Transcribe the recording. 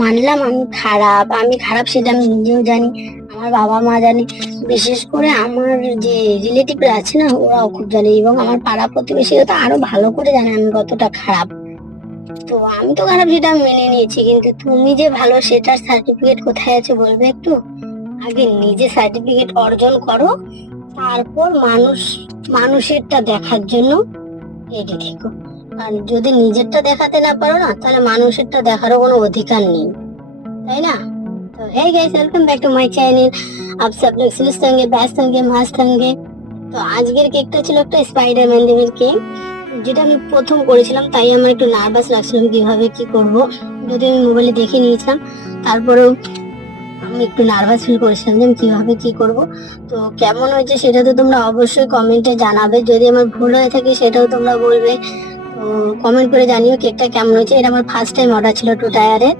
মানলাম আমি খারাপ সেটা আমি নিজেও জানি, আমার বাবা মা জানে, বিশেষ করে আমার যে রিলেটিভরা আছে না ওরাও খুব জানে, এবং আমার পাড়া প্রতিবেশীরা তো আরো ভালো করে জানে আমি কতটা খারাপ। তো আমি তো খারাপ সেটা আমি মেনে নিয়েছি, কিন্তু তুমি যে ভালো সেটার সার্টিফিকেট কোথায় আছে বলবে একটু? আগে নিজে সার্টিফিকেট অর্জন করো, তারপর মানুষেরটা দেখার জন্য রেডি থেকো। আর যদি নিজেরটা দেখাতে না পারো না, তাহলে মানুষেরটা দেখারও কোনো অধিকার নেই, তাই না? तो है guys, welcome back to my channel. आप सब लोग সুস্থ होंगे, ব্যস্ত होंगे, मस्त होंगे। তো আজকের কেকটা ছিল একটা স্পাইডারম্যান দেবের কেক, যেটা আমি প্রথম করেছিলাম, তাই আমার একটু নার্ভাস লাগছিল কিভাবে কি করব। যদি আমি মোবাইলে দেখে নিয়েছিলাম, তারপরেও আমি একটু নার্ভাস ফিল করেছিলাম যে আমি কিভাবে কি করব। তো কেমন হয়েছে সেটা তো তোমরা অবশ্যই কমেন্টে জানাবে, যদি আমার ভুল হয়ে থাকে সেটাও তোমরা বলবে। তো কমেন্ট করে জানিও কেকটা কেমন হয়েছে। এটা আমার ফার্স্ট টাইম অর্ডার ছিল 2 টায়ারে।